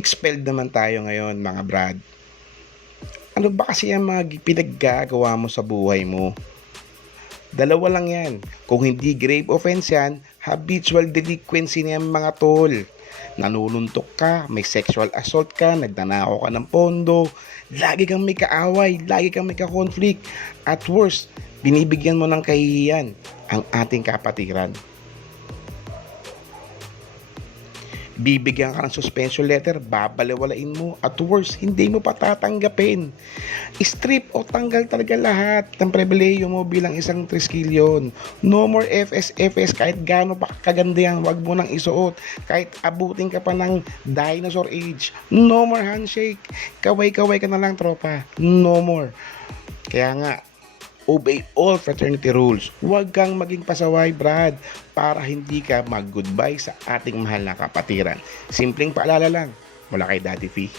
Expelled naman tayo ngayon, mga brad. Ano ba kasi ang mga pinaggagawa mo sa buhay mo? Dalawa lang yan. Kung hindi grave offense yan, habitual delinquency na yan, mga tol. Nanununtok ka, may sexual assault ka, nagnanakaw ka ng pondo, lagi kang may kaaway, lagi kang may ka-conflict. At worst, binibigyan mo ng kahihiyan ang ating kapatiran. Bibigyan ka ng suspension letter, babalewalain mo, at worst, hindi mo patatanggapin. Strip o tanggal talaga lahat ng pribileyo mo bilang isang triskilyon. No more FS kahit gaano pa kaganda yan, wag mo nang isuot. Kahit abutin ka pa ng dinosaur age. No more handshake. Kaway-kaway ka na lang, tropa. No more. Kaya nga, obey all fraternity rules. Huwag kang maging pasaway, Brad, para hindi ka mag-goodbye sa ating mahal na kapatiran. Simpleng paalala lang mula kay Daddy Fee.